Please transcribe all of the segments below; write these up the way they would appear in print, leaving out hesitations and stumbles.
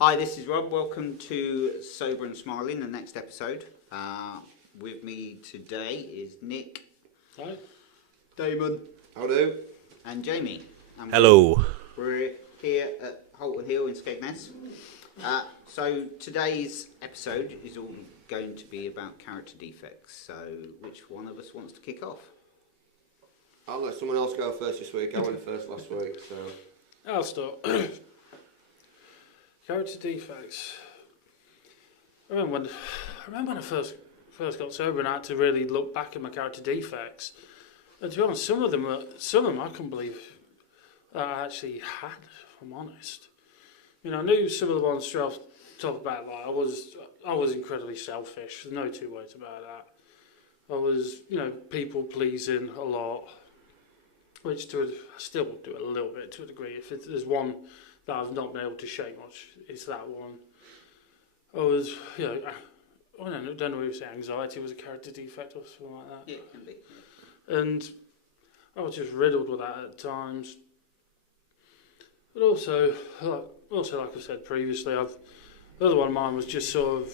Hi, this is Rob. Welcome to Sober and Smiling, the next episode. With me today is Nick. Hi. Damon. Hello. And Jamie. And Hello. We're here at Holton Hill in Skegness. So today's episode is all going to be about character defects. So which one of us wants to kick off? I'll let someone else go first this week. I went first last week, so... I'll start. Character defects. I remember when I first got sober and I had to really look back at my character defects. And to be honest, some of them I couldn't believe that I actually had, if I'm honest. You know, I knew some of the ones straight off the top about, like, I was incredibly selfish. There's no two ways about that. I was, people pleasing a lot, which I still do a little bit to a degree. If there's one that I've not been able to shake much, it's that one. I was, I don't know if you say anxiety was a character defect or something like that. Yeah, it can be. And I was just riddled with that at times. But also, like I said previously, the other one of mine was just sort of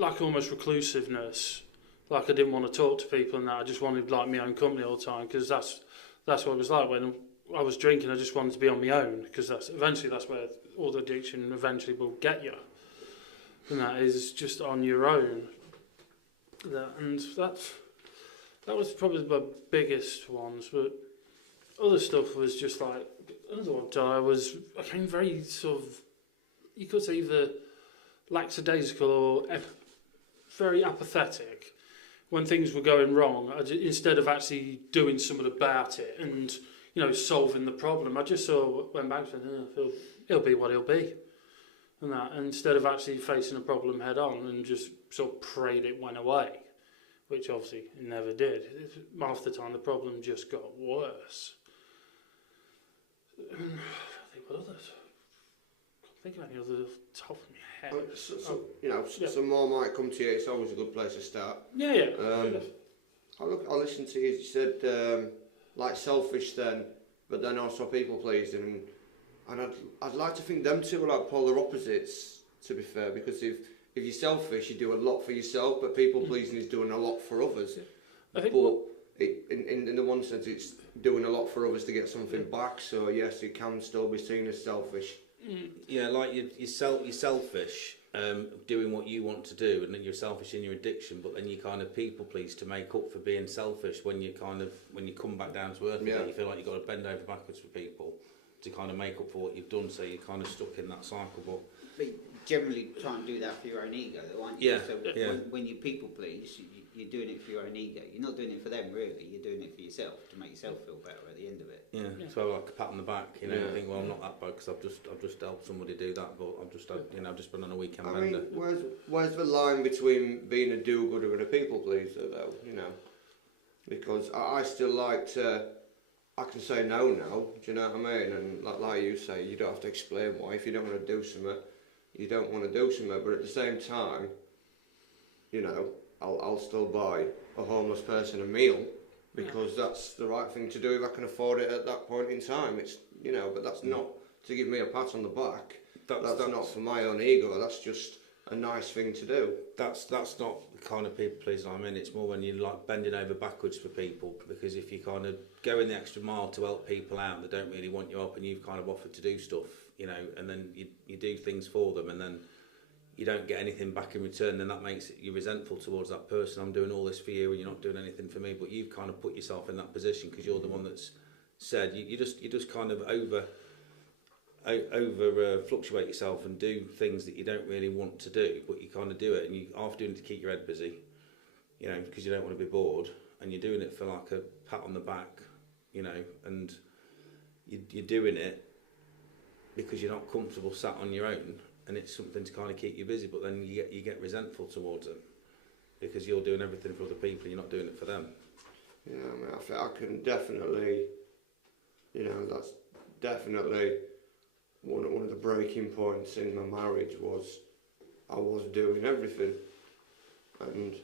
like almost reclusiveness. Like I didn't want to talk to people and that. I just wanted like my own company all the time, because that's what it was like when I was drinking. I just wanted to be on my own, because that's where all the addiction eventually will get you, and that is just on your own. That was probably the biggest ones. But other stuff was just like another one. I became very sort of, you could say, either lackadaisical or very apathetic. When things were going wrong, instead of actually doing something about it and solving the problem, I just sort of went back and said, it'll be what it'll be, and that. And instead of actually facing a problem head on and just sort of prayed it went away, which obviously it never did. Half the time the problem just got worse. I think what others? I can't think of any others off the top of my head. Some more might come to you. It's always a good place to start. Yeah. I listened to you. You said like selfish then, but then also people pleasing, and I'd like to think them two are like polar opposites. To be fair, because if you're selfish, you do a lot for yourself, but people pleasing is doing a lot for others. I think in the one sense, it's doing a lot for others to get something back. So yes, it can still be seen as selfish. Yeah, like you're selfish, doing what you want to do, and then you're selfish in your addiction. But then you kind of people please to make up for being selfish when you come back down to earth. Yeah. You feel like you've got to bend over backwards for people to kind of make up for what you've done. So you're kind of stuck in that cycle. But generally try and do that for your own ego, though, aren't you? Yeah. So yeah. When you people please, you're doing it for your own ego. You're not doing it for them, really. You're doing it for yourself to make yourself feel better at the end of it. Yeah. So like a pat on the back, I think, well, I'm not that bad because I've just helped somebody do that, but I've just been on a weekend bender. Where's the line between being a do-gooder and a people pleaser, though? Because I still like to. I can say no now. Do you know what I mean? And like you say, you don't have to explain why. If you don't want to do something, you don't want to do something. But at the same time, I'll still buy a homeless person a meal because that's the right thing to do if I can afford it at that point in time. It's but that's not to give me a pat on the back. That's not for my own ego. That's just a nice thing to do. That's not the kind of people pleasing I'm in. It's more when you're like bending over backwards for people, because if you kind of go in the extra mile to help people out that don't really want you up, and you've kind of offered to do stuff, and then you do things for them, and then you don't get anything back in return, then that makes you resentful towards that person. I'm doing all this for you and you're not doing anything for me, but you've kind of put yourself in that position because you're the one that's said you just kind of over fluctuate yourself and do things that you don't really want to do, but you kind of do it, and you half doing it to keep your head busy, because you don't want to be bored, and you're doing it for like a pat on the back, and you're doing it because you're not comfortable sat on your own, and it's something to kind of keep you busy, but then you get resentful towards them because you're doing everything for other people and you're not doing it for them. Yeah, I mean, I think I can definitely, that's definitely one of the breaking points in my marriage was I was doing everything, and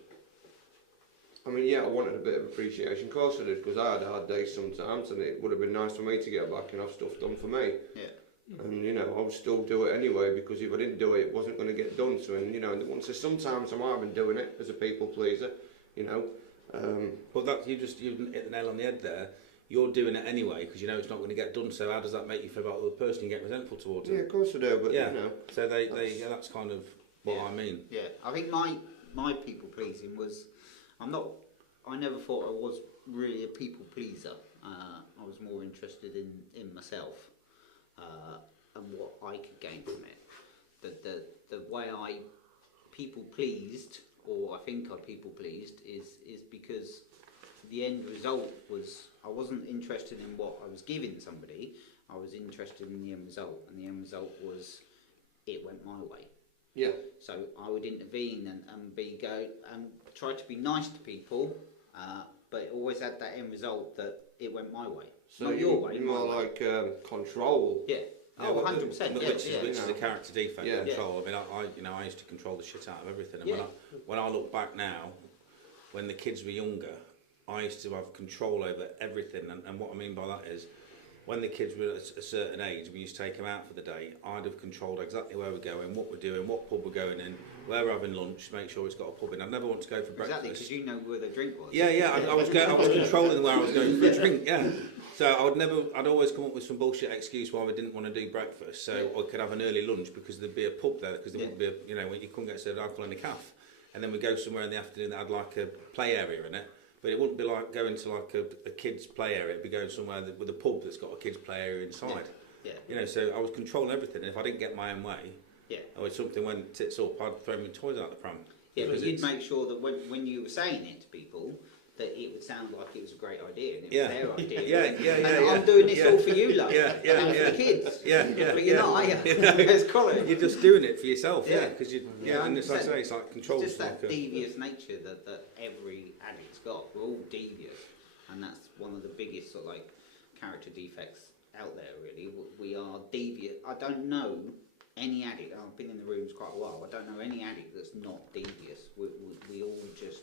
I mean, I wanted a bit of appreciation. Of course I did, because I had hard days sometimes, and it would have been nice for me to get back and have stuff done for me. Yeah. And I would still do it anyway, because if I didn't do it, it wasn't going to get done. So, and sometimes I might have been doing it as a people pleaser, But that you hit the nail on the head there. You're doing it anyway because you know it's not going to get done. So how does that make you feel about the other person? You get resentful towards them. Yeah, of course I do. But yeah. So that's kind of what I mean. Yeah, I think my people pleasing was, I never thought I was really a people pleaser. I was more interested in myself and what I could gain from it. The way I people pleased, or I think I people pleased, is because the end result was, I wasn't interested in what I was giving somebody. I was interested in the end result, and the end result was it went my way. Yeah. So I would intervene and go and try to be nice to people, but it always had that end result that it went my way, So not your way. More my way. like control. Yeah. Oh, 100%. Which is a character defect. Yeah. Control. I mean, I used to control the shit out of everything. And Yeah. when I look back now, when the kids were younger, I used to have control over everything. And what I mean by that is, when the kids were at a certain age, we used to take them out for the day. I'd have controlled exactly where we're going, what we're doing, what pub we're going in, where we're having lunch, make sure it's got a pub in. I'd never want to go for breakfast. Exactly, because you know where the drink was. Yeah. I was controlling where I was going for a drink. Yeah. So I'd always come up with some bullshit excuse why we didn't want to do breakfast. So I could have an early lunch because there'd be a pub there, because there wouldn't be you couldn't get served alcohol in a cafe. And then we'd go somewhere in the afternoon that had like a play area in it. But it wouldn't be like going to like a kids' play area. It'd be going somewhere with a pub that's got a kids' play area inside. Yeah. So I was controlling everything. And if I didn't get my own way, or if something went tits up, I'd throw my toys out the pram. Yeah, but you'd make sure that when you were saying it to people, that it would sound like it was a great idea, and it was their idea. And I'm doing this all for you, love. And for the kids. But you're not, are you? It's quality. You're just doing it for yourself, because and as I 100%. say, it's like control. It's just that devious nature that every addict's got. We're all devious, and that's one of the biggest sort of like character defects out there. Really, we are devious. I don't know any addict. I've been in the rooms quite a while. I don't know any addict that's not devious. We all just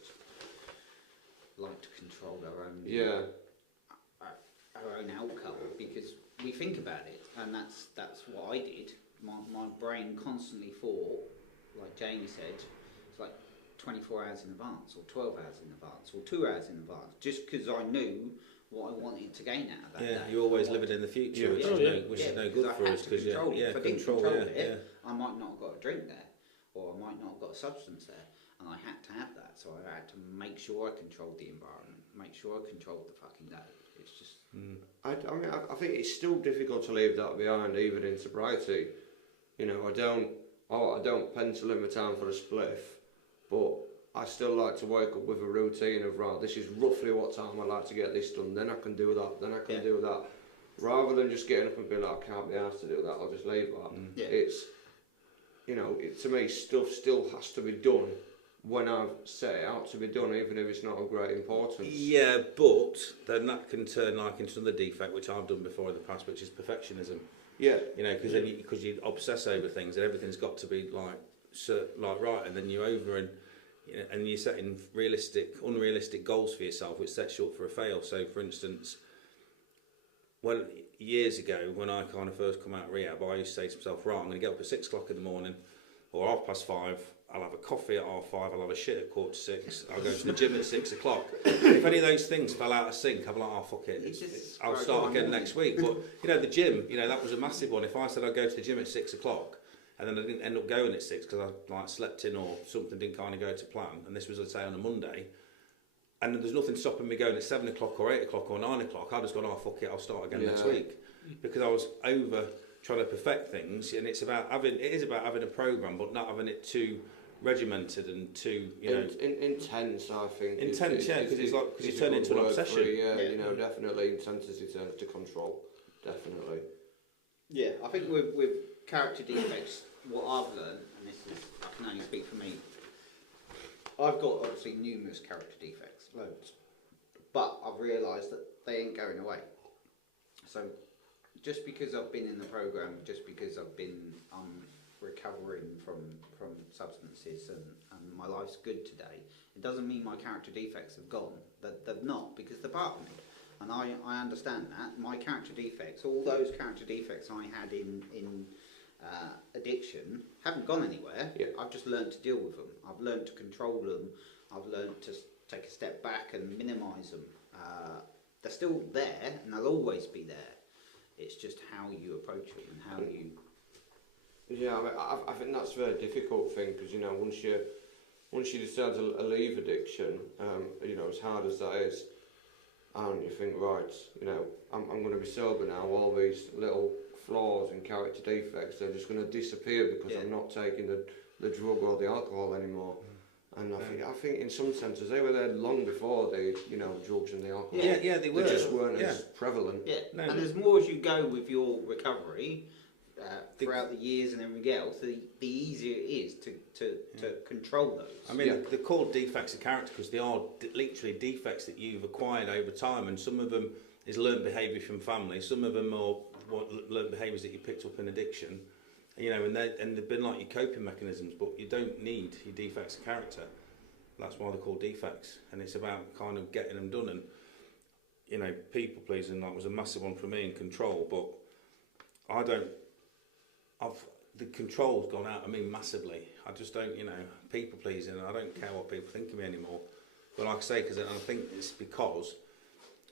like to control our own our own outcome, because we think about it, and that's what I did. My brain constantly thought, like Jamie said, it's like 24 hours in advance, or 12 hours in advance, or 2 hours in advance, just because I knew what I wanted to gain out of that day. You're always living in the future, which is no good for us, because if I didn't control it, yeah. I might not have got a drink there, or I might not have got a substance there, and I had to have that, so I had to make sure I controlled the environment, make sure I controlled the fucking day. It's just... I think it's still difficult to leave that behind, even in sobriety. I don't pencil in my time for a spliff, but I still like to wake up with a routine of, right, this is roughly what time I like to get this done, then I can do that, then I can do that. Rather than just getting up and being like, I can't be asked to do that, I'll just leave that. It's, to me, stuff still has to be done when I've set it out to be done, even if it's not of great importance. Yeah, but then that can turn like into another defect, which I've done before in the past, which is perfectionism. Yeah. Because then you obsess over things, and everything's got to be like right, and then you're over and you're setting unrealistic goals for yourself, which sets you up for a fail. So, for instance, years ago, when I kind of first come out of rehab, I used to say to myself, right, I'm going to get up at 6 o'clock in the morning, or 5:30. I'll have a coffee at 5:30, I'll have a shit at 5:45, I'll go to the gym at 6 o'clock. If any of those things fell out of sync, I'll be like, oh fuck it, I'll start again next week. But the gym, that was a massive one. If I said I'd go to the gym at 6 o'clock, and then I didn't end up going at 6 because I slept in or something didn't kind of go to plan, and this was, let's say, on a Monday, and there's nothing stopping me going at 7 o'clock or 8 o'clock or 9 o'clock, I just gone, oh fuck it, I'll start again next week, because I was over trying to perfect things. And it is about having a program, but not having it too regimented and too intense. I think intense, because it's like, because you turn into an obsession. Definitely intensity turns to control. Definitely. Yeah, I think with character defects, what I've learned, and this is, I can only speak for me, I've got obviously numerous character defects, loads, but I've realised that they ain't going away. So just because I've been in the programme, just because I'm recovering from substances and my life's good today, it doesn't mean my character defects have gone. They've not, because they're part of me. And I understand that. My character defects, all those character defects I had in addiction, haven't gone anywhere. Yeah. I've just learned to deal with them. I've learned to control them. I've learned to take a step back and minimise them. They're still there, and they'll always be there. It's just how you approach it and how you... Yeah, I think that's a very difficult thing, because, you know, once you decide to leave addiction, you know, as hard as that is, and you think, right, you know, I'm going to be sober now, all these little flaws and character defects, they're just going to disappear because I'm not taking the drug or the alcohol anymore. And I think in some senses they were there long before the, you know, drugs and the alcohol. Yeah, they were. They just weren't as prevalent. Yeah, No, and as more as you go with your recovery throughout the years and everything else, the easier it is to control those. I mean, they're called defects of character because they are literally defects that you've acquired over time, and some of them is learned behaviour from family, some of them are learned behaviours that you picked up in addiction, you know, and they've been like your coping mechanisms, but you don't need your defects of character. That's why they're called defects, and it's about kind of getting them done. And, you know, people pleasing, that was a massive one for me, in control, but the control's gone out of me massively. I just don't, you know, people pleasing, I don't care what people think of me anymore. But like I say, because I think it's because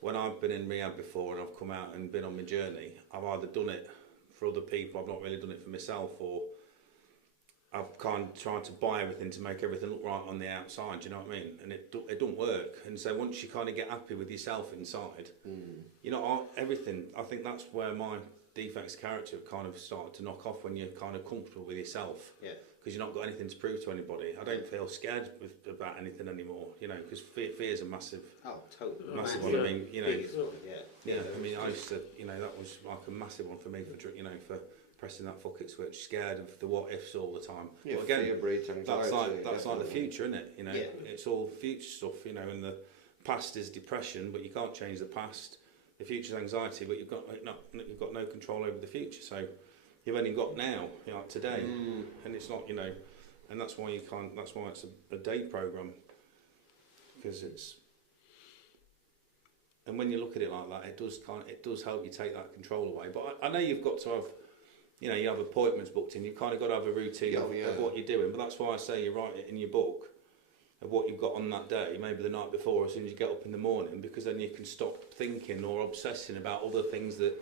when I've been in rehab before and I've come out and been on my journey, I've either done it for other people, I've not really done it for myself, or I've kind of tried to buy everything to make everything look right on the outside, do you know what I mean? And it don't work. And so once you kind of get happy with yourself inside, you know, everything, I think that's where my defects character kind of started to knock off, when you're kind of comfortable with yourself. Yeah. Because you've not got anything to prove to anybody. I don't feel scared about anything anymore, you know, because fear's a massive, totally. massive one. I mean, you know, yeah. I mean, I used to, you know, that was like a massive one for me for, you know, for pressing that fuck it switch, scared of the what ifs all the time. Yeah, but again, fear breeds anxiety. that's like the future, isn't it? You know, Yeah. it's all future stuff, you know, and the past is depression, but you can't change the past. The future's anxiety, but you've got no control over the future. So you've only got now, you know, like today, and it's not, you know, and that's why you can't. That's why it's a day program, because it's. And when you look at it like that, it does help you take that control away. But I know you've got to have, you know, you have appointments booked in. You've kind of got to have a routine of what you're doing. But that's why I say you write it in your book of what you've got on that day, maybe the night before, as soon as you get up in the morning, because then you can stop thinking or obsessing about other things that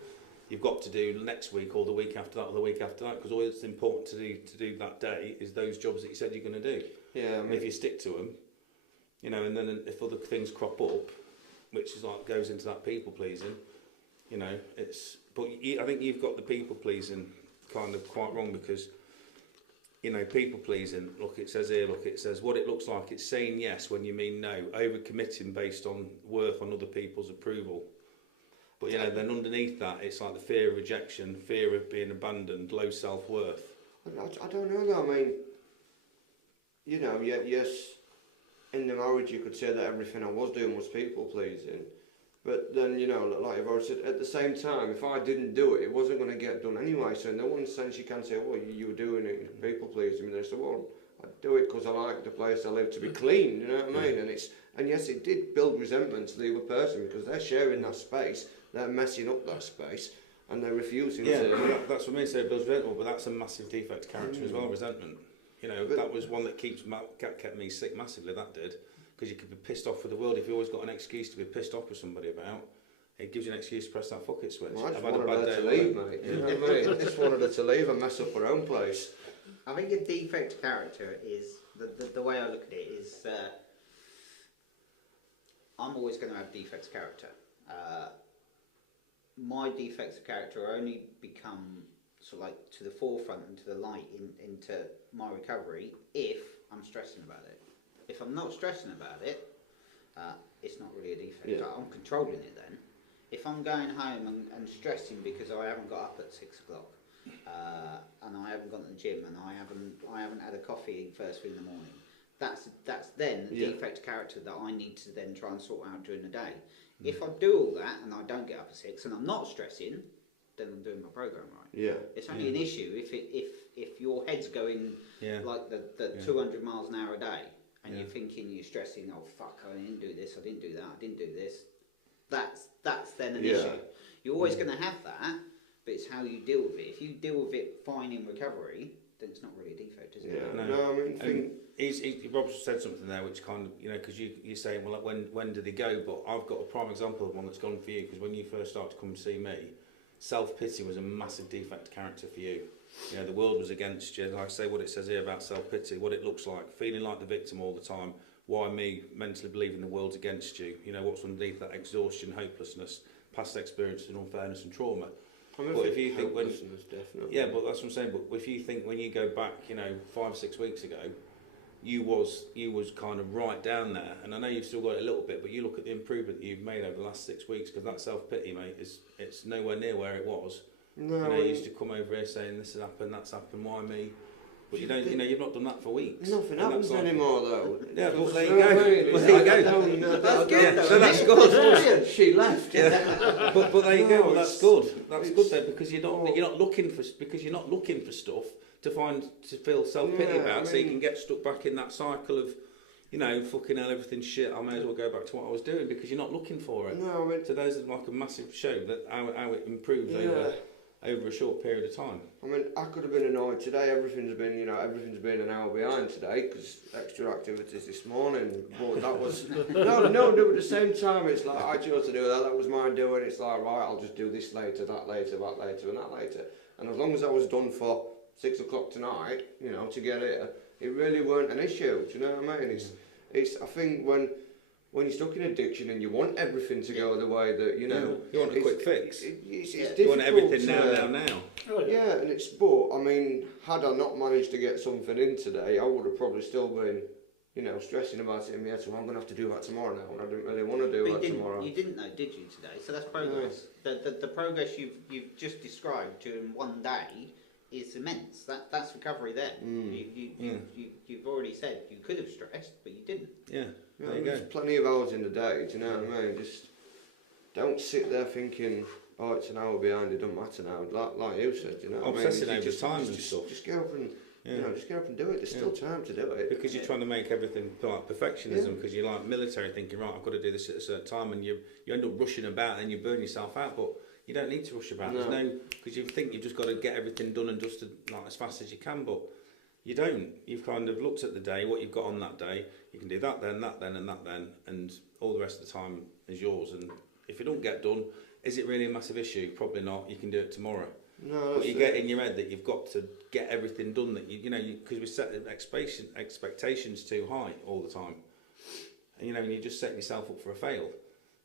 you've got to do next week or the week after that or the week after that, because all that's important to do that day is those jobs that you said you're going to do. Yeah, and if you stick to them, you know, and then if other things crop up, which is like goes into that people pleasing, you know, it's. But I think you've got the people pleasing kind of quite wrong, because, you know, people pleasing, look, it says here, look, it says what it looks like, it's saying yes when you mean no, over-committing based on worth on other people's approval. But, you know, then underneath that, it's like the fear of rejection, fear of being abandoned, low self-worth. I don't know though, I mean, you know, yes, in the marriage you could say that everything I was doing was people pleasing, but then, you know, like I've already said, at the same time, if I didn't do it, it wasn't going to get done anyway. So in the one sense, you can say, well, you were doing it, people pleasing. And they say, well, I do it because I like the place I live to be clean. You know what I mean? And yes, it did build resentment to the other person, because they're sharing that space, they're messing up that space, and they're refusing to. Yeah, that's what I mean. So it builds resentment, but that's a massive defect of character as well. Resentment. You know, but that was one that kept me sick massively. That did. Because you could be pissed off with the world. If you always got an excuse to be pissed off with somebody about, it gives you an excuse to press that fuck it switch. Well, I just I've had a wanted bad her day to leave, mate. You know what I mean? I just wanted her to leave and mess up her own place. I think a defect character is, the way I look at it is, I'm always going to have defects character. My defects of character only become sort of like to the forefront and to the light into my recovery if I'm stressing about it. If I'm not stressing about it, it's not really a defect. Yeah. I'm controlling it then. If I'm going home and stressing because I haven't got up at 6 o'clock and I haven't gone to the gym and I haven't had a coffee first thing in the morning, that's then the defect character that I need to then try and sort out during the day. If I do all that and I don't get up at 6 and I'm not stressing, then I'm doing my program right. Yeah. It's only an issue if your head's going like the 200 miles an hour a day and you're thinking, you're stressing, oh fuck, I didn't do this, I didn't do that, I didn't do this. that's then an Yeah. issue. You're always going to have that, but it's how you deal with it. If you deal with it fine in recovery, then it's not really a defect, is it? Yeah. No. No, I mean, Rob said something there which kind of, you know, because you're saying, well, like, when do they go? But I've got a prime example of one that's gone for you, because when you first started to come and see me, self-pity was a massive defect character for you. You know, the world was against you. Like I say, what it says here about self-pity, what it looks like, feeling like the victim all the time. Why me? Mentally believing the world's against you. You know, what's underneath that? Exhaustion, hopelessness, past experiences and unfairness and trauma. I mean, But if you think when, definitely. yeah, but that's what I'm saying. But if you think when you go back, you know, 5 or 6 weeks ago, you was kind of right down there, and I know you've still got it a little bit, but you look at the improvement that you've made over the last 6 weeks, because that self-pity, mate, it's nowhere near where it was. No, You know, you used to come over here saying this has happened, that's happened, why me? But you don't, you know, you've not done that for weeks. nothing And happens that's like- anymore though. Yeah, but Because, there you you know go. what I mean? Well, It's there you like, go. I don't know, That's yeah, good. So that's good. Brilliant. She left. Yeah. but there you No, go. Well, that's it's- good. That's it's- good though, because you're not looking for stuff to feel self-pity Yeah, about, I so you mean- can get stuck back in that cycle of, you know, fucking hell, everything's shit. I may as well go back to what I was doing, because you're not looking for it. No, I mean, So those are like a massive show that how it improves yeah. over a short period of time. I mean, I could have been annoyed today. Everything's been an hour behind today because extra activities this morning. But that was no. But at the same time, it's like I chose to do that. That was my doing. It's like, right, I'll just do this later, that later, that later, and that later. And as long as I was done for 6 o'clock tonight, you know, to get here, it really weren't an issue. Do you know what I mean? It's. I think when you're stuck in addiction and you want everything to go the way that you know, You want a quick fix. It's Yeah. difficult. You want everything to- now. Oh, Yeah, and it's, but I mean, had I not managed to get something in today, I would have probably still been, you know, stressing about it in my head. So I'm going to have to do that tomorrow now, and I didn't really want to do But that tomorrow. you didn't know, did you, today? So that's progress. The progress you've just described during one day is immense. That's recovery there. You've already said you could have stressed, but you didn't. Yeah. You There know, you there's go. plenty of hours in the day. Do you know what I mean? Just don't sit there thinking, oh, it's an hour behind. It doesn't matter now. Like you said, you know. what I mean? Obsessing You over just, time and just, stuff. Just get up and Yeah. you know, just get up and do it. There's still time to do it. Because you're trying to make everything like perfectionism, because you're like military thinking, right, I've got to do this at a certain time, and you end up rushing about and you burn yourself out. But you don't need to rush about. No. There's no, because you think you've just got to get everything done and dusted like as fast as you can, but you don't. You've kind of looked at the day, what you've got on that day. You can do that then, and that then, and all the rest of the time is yours. And if it don't get done, is it really a massive issue? Probably not. You can do it tomorrow. No, But you get in your head that you've got to get everything done, that you know, because we set expectations too high all the time, and you know, you're just setting yourself up for a fail.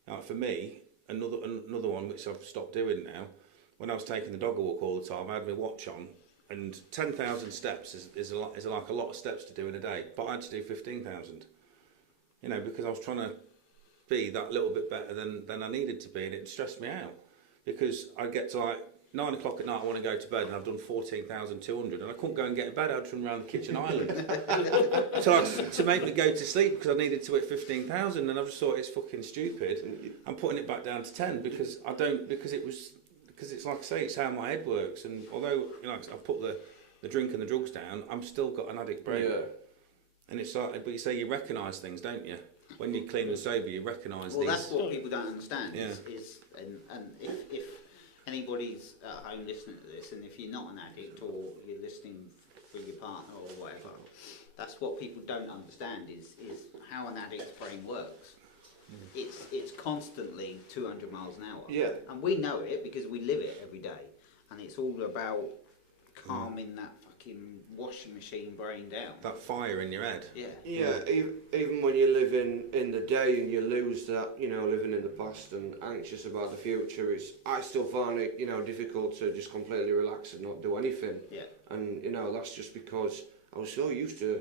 Now, for me, another one which I've stopped doing now, when I was taking the dog a walk all the time, I had my watch on, and 10,000 steps is like a lot of steps to do in a day, but I had to do 15,000. You know, because I was trying to be that little bit better than I needed to be, and it stressed me out, because I'd get to like 9 o'clock at night, I want to go to bed, and I've done 14,200, and I couldn't go and get in bed. I'd run around the kitchen island to make me go to sleep, because I needed to hit 15,000, and I just thought it's fucking stupid. I'm putting it back down to 10 because it's like I say, it's how my head works. And although, you know, I've put the drink and the drugs down, I'm still got an addict brain. Yeah. And it's like, but you say you recognise things, don't you? When you're clean and sober, you recognise Well, these. that's what people don't understand. Yeah. And if anybody's at home listening to this, and if you're not an addict or you're listening for your partner or whatever, that's what people don't understand is how an addict's brain works. It's constantly 200 miles an hour. Yeah. And we know it because we live it every day. And it's all about calming that fucking washing machine brain down. That fire in your head. Yeah. Yeah, even when you live in the day and you lose that, you know, living in the past and anxious about the future, I still find it, you know, difficult to just completely relax and not do anything. Yeah. And, you know, that's just because I was so used to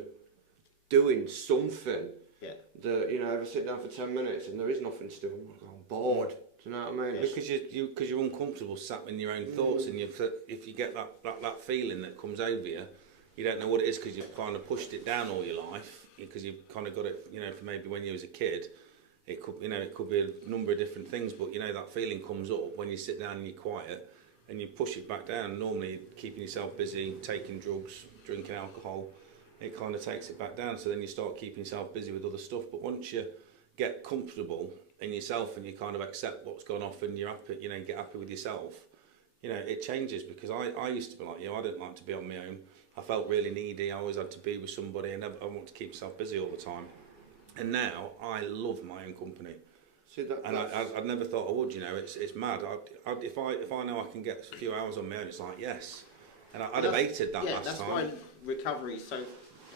doing something Yeah. that, you know, if I sit down for 10 minutes and there is nothing to do, I'm bored. Do you know what I mean? Because you're uncomfortable sat in your own thoughts, and if you get that feeling that comes over you, you don't know what it is, because you've kind of pushed it down all your life, because you've kind of got it, you know, for maybe when you was a kid, it could be a number of different things, but you know that feeling comes up when you sit down and you're quiet, and you push it back down. Normally keeping yourself busy, taking drugs, drinking alcohol, it kind of takes it back down. So then you start keeping yourself busy with other stuff. But once you get comfortable in yourself and you kind of accept what's gone off and you're happy, you know, get happy with yourself, you know, it changes. Because I used to be like you, I didn't like to be on my own. I felt really needy. I always had to be with somebody, and I want to keep myself busy all the time. And now I love my own company. See, I never thought I would. You know, it's mad. If I know I can get a few hours on my own, it's like yes. And I'd have hated that last that's time. why recovery is so,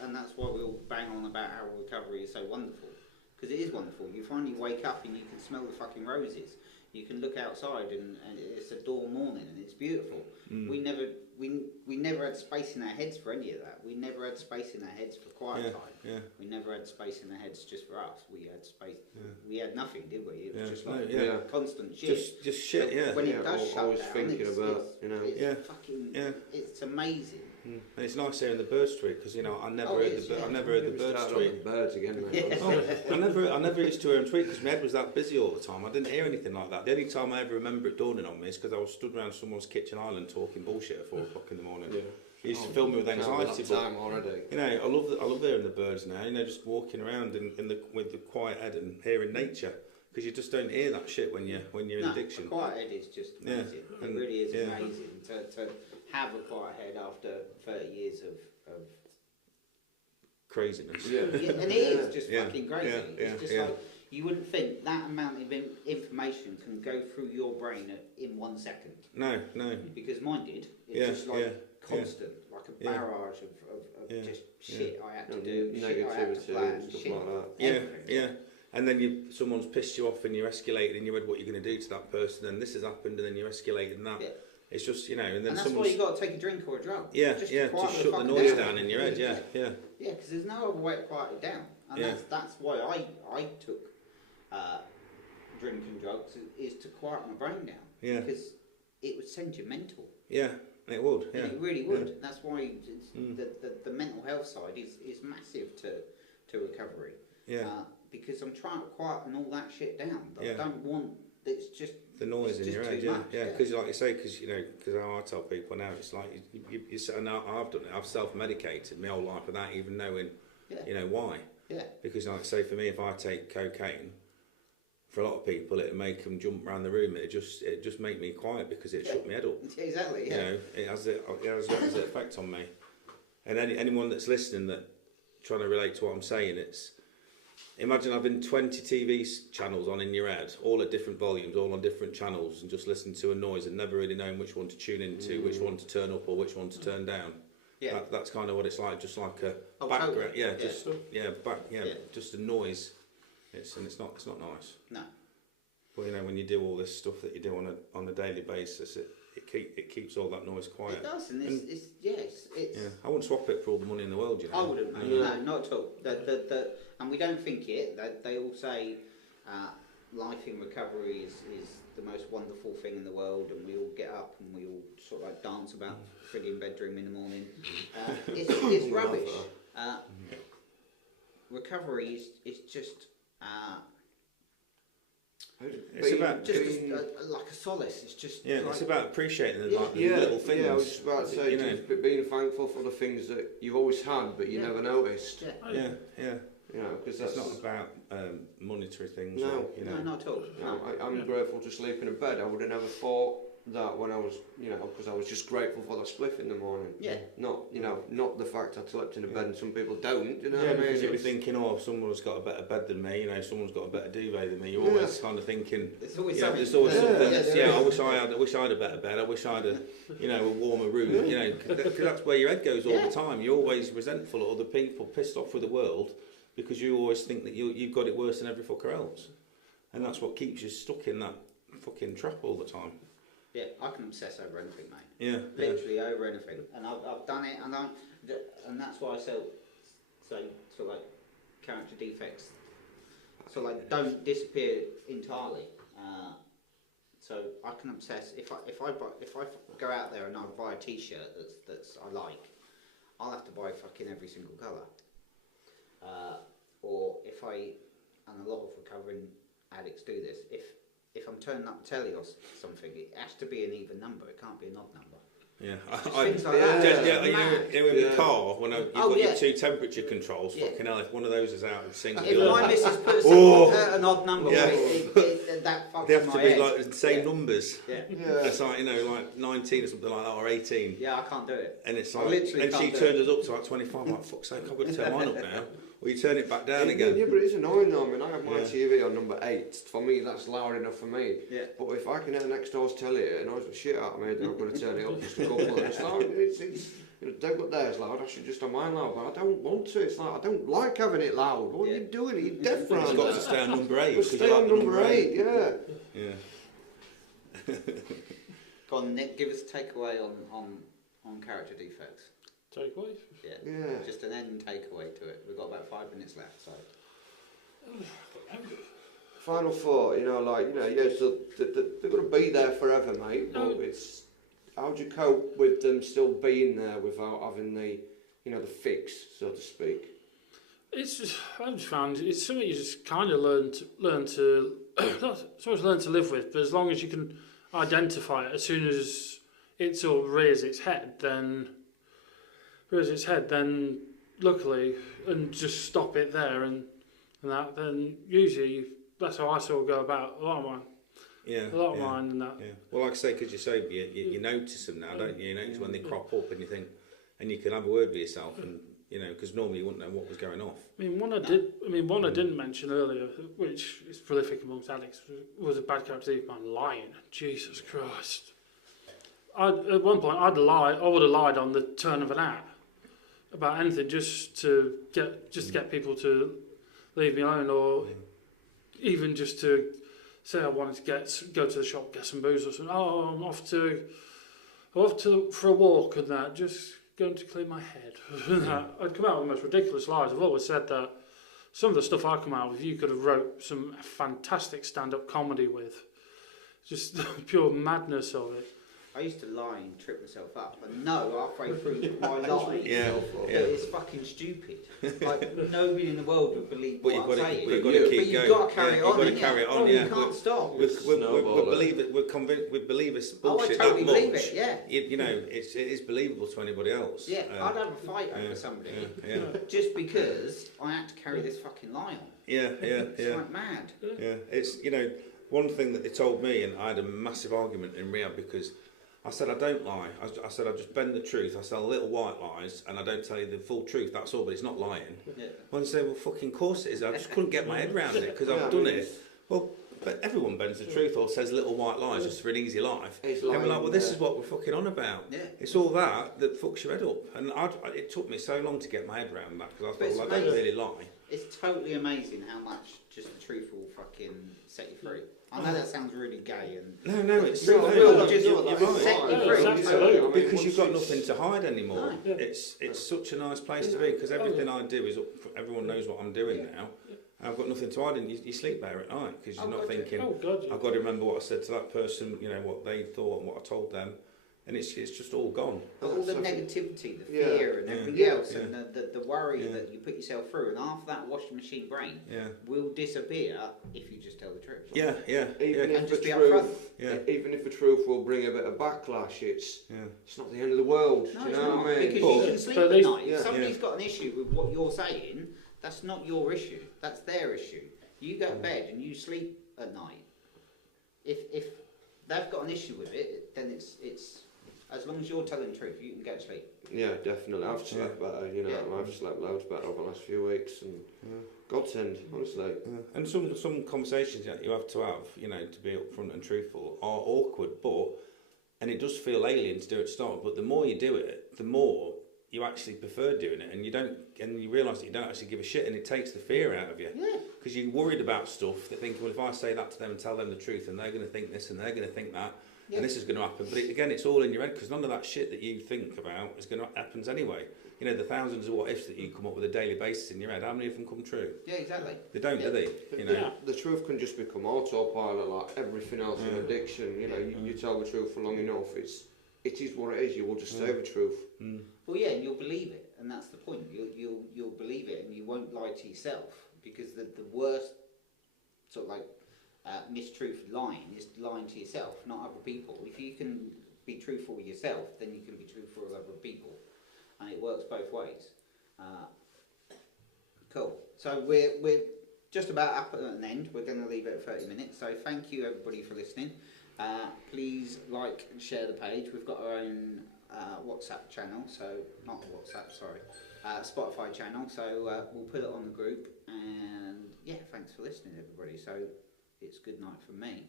and that's why we all bang on about how recovery is so wonderful. Because it is wonderful. You finally wake up and you can smell the fucking roses. You can look outside and it's a dawn morning and it's beautiful. We never had space in our heads for any of that. We never had space in our heads for quiet time. Yeah. We never had space in our heads just for us. We had space. We had nothing, did we? It was just No, like constant shit. Just shit. But Yeah. when it does shut I was down, thinking about, you know, it's fucking, it's amazing. And it's nice hearing the birds tweet, because you know I never Yeah, heard the birds tweet. Birds again, mate. Oh, I never used to hear them tweet because my head was that busy all the time. I didn't hear anything like that. The only time I ever remember it dawning on me is because I was stood around someone's kitchen island talking bullshit at 4 o'clock in the morning. Yeah. It used to fill me with anxiety. That time already. You know, I love hearing the birds now. You know, just walking around with the quiet head and hearing nature, because you just don't hear that shit when you're in addiction. A quiet head is just amazing. Yeah. It really is amazing to have a quiet head after 30 years of craziness. Yeah. and it is just fucking crazy. Yeah. It's just like, you wouldn't think that amount of information can go through your brain in 1 second. No. Because mine did. It's just like constant, like a barrage of just shit I had to do, shit I had to plan, stuff shit. like that. Yeah. And then someone's pissed you off and you're escalating in your head what you're going to do to that person, and this has happened, and then you're escalating that. Yeah. It's just, you know, and then that's why you got to take a drink or a drug. Just shut the noise down in your head. Yeah. Yeah, because there's no other way to quiet it down, and that's why I took drink and drugs, is to quiet my brain down. Yeah. Because it would send you mental. Yeah, it would. Yeah. And it really would. Yeah. That's why the mental health side is massive to recovery. Yeah. Because I'm trying to quieten all that shit down. But I don't want. It's just the noise in your head. Yeah. Yeah. Because like you say, because how I tell people now, it's like you and I've done it. I've self-medicated my whole life without even knowing, you know, why. Yeah. Because like I say, for me, if I take cocaine, for a lot of people, it'd make them jump around the room. It just make me quiet because it shut my head up. Exactly. Yeah. You know, it has an effect on me. And anyone that's listening that trying to relate to what I'm saying, it's imagine having 20 TV channels on in your head, all at different volumes, all on different channels, and just listening to a noise and never really knowing which one to tune into, which one to turn up or which one to turn down. Yeah. That's kind of what it's like, just like a background. Totally. Just a noise. It's not nice. No. But you know, when you do all this stuff that you do on a daily basis, it keeps all that noise quiet. It does, and it's yeah. I wouldn't swap it for all the money in the world. You know. I wouldn't, mate. No, not at all. And we don't think it. They all say life in recovery is the most wonderful thing in the world, and we all get up and we all sort of like dance about the frigging bedroom in the morning. It's rubbish. Recovery is just. It's about like a solace. It's just it's about appreciating the little things. Yeah, I was just about to say, just being thankful for the things that you've always had but you never noticed. Yeah. You know, because it's not about monetary things. No, or, you know. No, not at all. No, I'm grateful to sleep in a bed. I would have never thought that when I was, because I was just grateful for the spliff in the morning. Yeah. Not the fact I slept in a bed and some people don't. You know what I mean? Because you'll be thinking, someone's got a better bed than me. You know, someone's got a better duvet than me. You're always kind of thinking. There's always something. I wish I had a better bed. I wish I had a warmer room. You know, because that's where your head goes all the time. You're always resentful at other people, pissed off with the world, because you always think that you've got it worse than every fucker else, and that's what keeps you stuck in that fucking trap all the time. Yeah, I can obsess over anything, mate. Yeah, literally over anything, and I've done it, and that's why I say sort of like character defects, so like don't disappear entirely. So I can obsess if I go out there and I buy a T-shirt that's I like, I'll have to buy fucking every single colour. Or and a lot of recovering addicts do this, if I'm turning up the telly or something, it has to be an even number, it can't be an odd number. Yeah, Things like that. you know, in the car when you've got your two temperature controls. Yeah. Fucking hell, if one of those is out of sync, If my missus puts an odd number, that fucks they have to my be head. like the same numbers. Yeah. It's like, you know, like 19 or something like that, or 18. Yeah, I can't do it. And it's I like, literally and she can't do turns us up to like 25. I'm like, fuck's sake, I've got to turn mine up now. Or you turn it back down again. Yeah, but it's annoying though. I mean, I have my TV on number 8. For me, that's loud enough for me. Yeah. But if I can hear next door's telly, it annoys the shit out of me. Then I've got to turn it up just a couple. It's loud. It's you know, they've got theirs loud. I should just have mine loud. But I don't want to. It's like I don't like having it loud. What are you doing? Are you deaf It's round got there? to stay on number 8. Just stay on number 8. Yeah. Yeah. Go on, Nick, give us a takeaway on character defects. Takeaway? Yeah. Just an end takeaway to it. We've got about 5 minutes left, so. Final thought, you know, like, you know, yeah, so they're going to be there forever, mate, but it's, how do you cope with them still being there without having the, you know, the fix, so to speak? It's just, I've just found it's something you just kind of learn to not so much learn to live with, but as long as you can identify it, as soon as it sort of rears its head, then luckily, and just stop it there and that, then usually that's how I sort of go about a lot of mine. Yeah. Mine and that. Yeah. Well, like I say, because you say you notice them now, don't you? You notice when they crop up, and you think, and you can have a word with yourself, and you know, because normally you wouldn't know what was going off. I mean, one I didn't mention earlier, which is prolific amongst addicts, was a bad character of mine, lying. Jesus Christ! At one point, I would have lied on the turn of an app about anything, just to get people to leave me alone, or even just to say I wanted to go to the shop, get some booze or something. Oh, I'm off for a walk and that, just going to clear my head. I'd come out with the most ridiculous lies. I've always said that some of the stuff I come out with, you could have wrote some fantastic stand-up comedy with. Just the pure madness of it. I used to lie and trip myself up and know halfway through my lie Yeah. that it's fucking stupid. Like, nobody in the world would believe But what I'm saying. you've got to keep but you've going. got to carry You've on. got to carry it on. You can't stop. We're convinced. We believe it's bullshit I totally that much. believe it. Yeah. You know, it is believable to anybody else. Yeah, I'd have a fight over somebody just because I had to carry this fucking lie on. It's like mad. Yeah, it's, you know, one thing that they told me, and I had a massive argument in rehab because I said I don't lie. I said I just bend the truth. I tell little white lies, and I don't tell you the full truth. That's all. But it's not lying. Yeah. When they say, well, fucking course it is. I just couldn't get my head around it because I've done it. Well, but everyone bends the truth or says little white lies just for an easy life. And we're like, well, this is what we're fucking on about. Yeah. It's all that fucks your head up. And it took me so long to get my head around that because I thought, well, I don't really lie. It's totally amazing how much just the truth will fucking set you free. I know that sounds really gay and No, it's you're right. set you free. Absolutely. Because you've got nothing to hide anymore. No. It's such a nice place to be because everything I do is everyone knows what I'm doing now. And I've got nothing to hide, and you sleep better at night because you're not thinking, I've got to remember what I said to that person, you know, what they thought and what I told them, and it's just all gone. But all the negativity, the fear, and everything else, and the worry that you put yourself through, and after that washing machine brain will disappear if you just tell the truth. Even And if just the be upfront. truth, even if the truth will bring a bit of backlash, it's not the end of the world. No, do you it's know not, what I mean? because you can sleep at night. If Yeah. somebody's got an issue with what you're saying, that's not your issue. That's their issue. You go to bed and you sleep at night. If they've got an issue with it, then it's as long as you're telling the truth, you can go to sleep. Yeah, definitely. I've slept better, you know. I've slept loads better over the last few weeks, and godsend, honestly. And some conversations that you have, you know, to be upfront and truthful are awkward, and it does feel alien to do it at the start. But the more you do it, the more you actually prefer doing it, and you realise that you don't actually give a shit, and it takes the fear out of you. Yeah. Because you're worried about stuff that think, well, if I say that to them and tell them the truth, and they're going to think this and they're going to think that, and this is going to happen. But again, it's all in your head because none of that shit that you think about is going to happen anyway. You know, the thousands of what ifs that you come up with a daily basis in your head, how many of them come true? Yeah, exactly. They don't, do they? You know. The truth can just become autopilot, like everything else in addiction. You know, you tell the truth for long enough, it is what it is. You will just say the truth. Well, yeah, and you'll believe it, and that's the point. You'll believe it, and you won't lie to yourself because the worst sort of like mistruth lying is lying to yourself, not other people. If you can be truthful with yourself, then you can be truthful with other people, and it works both ways. Cool. So we're just about up at an end. We're going to leave it at 30 minutes. So thank you everybody for listening. Please like and share the page. We've got our own WhatsApp channel, so not WhatsApp, sorry, Spotify channel. So we'll put it on the group. And yeah, thanks for listening, everybody. So it's good night from me.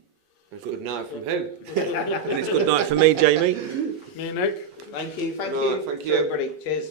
It's good night from who? And it's good night for me, Jamie. Me and Nick. Thank you. Thank Right, you. thank to you. everybody. Cheers.